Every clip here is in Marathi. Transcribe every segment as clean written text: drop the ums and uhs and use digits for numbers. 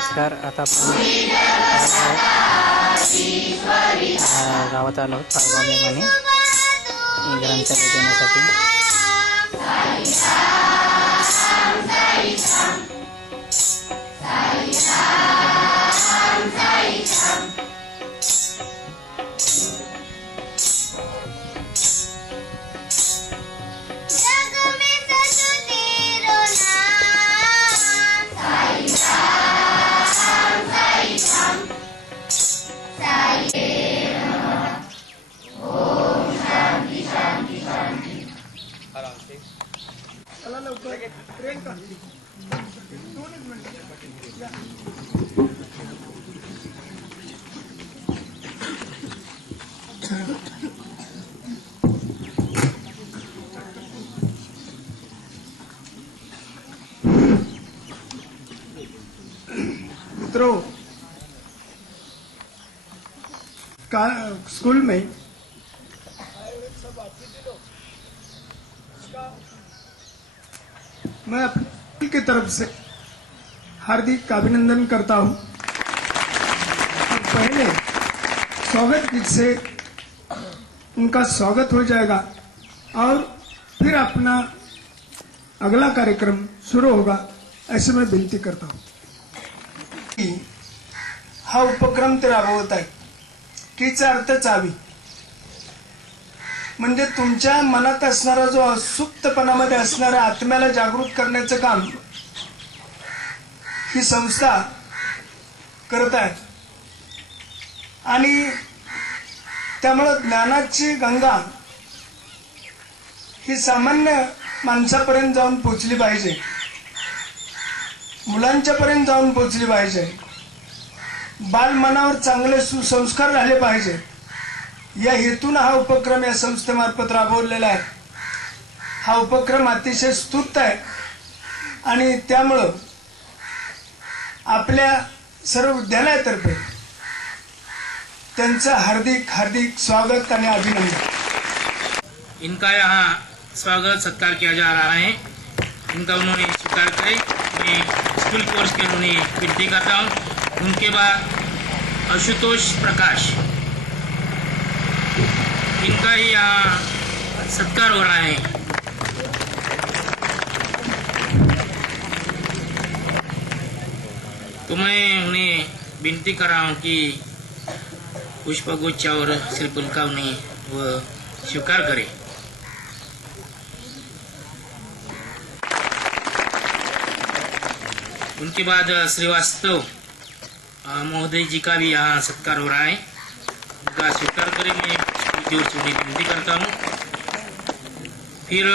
नमस्कार. आता आपण गावात आलो आहोत पारगाव मेमाने ग्रंथालय देण्यासाठी. मित्रों, स्कूल में मैं अपनी की तरफ से हार्दिक अभिनंदन करता हूं. पहले स्वागत गीत से उनका स्वागत हो जाएगा और फिर अपना अगला कार्यक्रम शुरू होगा, ऐसे मैं विनती करता हूं. हा उपक्रम ते राबवत आहे. कीचा अर्थ चावी, म्हणजे तुमच्या मनात असणारा जो सुप्तपणामध्ये असणाऱ्या आत्म्याला जागृत करण्याचं काम ही संस्था करत आहे. आणि त्यामुळे ज्ञानाची गंगा ही सामान्य माणसापर्यंत जाऊन पोचली पाहिजे, मुलांच्या पर्यंत जाऊन पोचली पाहिजे, बालमनावर चांगले सुसंस्कार झाले पाहिजे, या हेतून हा उपक्रम या संस्थेमार्फत राबवलेला आहे. हा उपक्रम अतिशय स्तुत्य आहे आणि त्यामुळं आपल्या सर्व विद्यालयातर्फे त्यांचं हार्दिक हार्दिक स्वागत आणि अभिनंदन. इनका यहाँ स्वागत सत्कार किया जा रहा है. इनका उन्होंने स्वीकार करे. मैं स्कूल कोर्स के उन्होंने विनती करता हूँ. उनके बाद आशुतोष प्रकाश, इनका ही यहाँ सत्कार हो रहा है. तो मैं उन्हें विनती कर रहा हूँ कि पुष्पगुच्छ और शिल्पुल का उन्हें वो स्वीकार करे. उनके बाद श्रीवास्तव महोदय जी का भी यहाँ सत्कार हो रहा है. उनका स्वीकार करें, मैं जोर से उन्हें विनती करता हूँ. फिर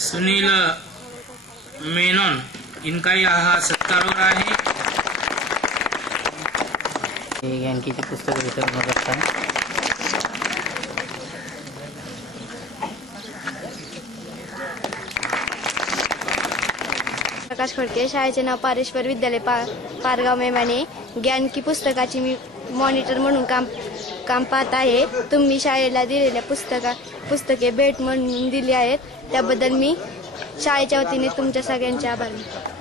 सुनील मेनन, इनका यहाँ सत्कार हो रहा है. ज्ञानकीची पुस्तक वितरण करता है. प्रकाश खडके, शाळेचे नाव पारेश्वर विद्यालय पारगाव मेमाने. ज्ञान की पुस्तकाची मी मॉनिटर म्हणून काम पाहत आहे. तुम्ही शाळेला दिलेल्या पुस्तके भेट म्हणून दिली आहेत, त्याबद्दल मी शाळेच्या वतीने तुमच्या सगळ्यांचे आभार मानतो.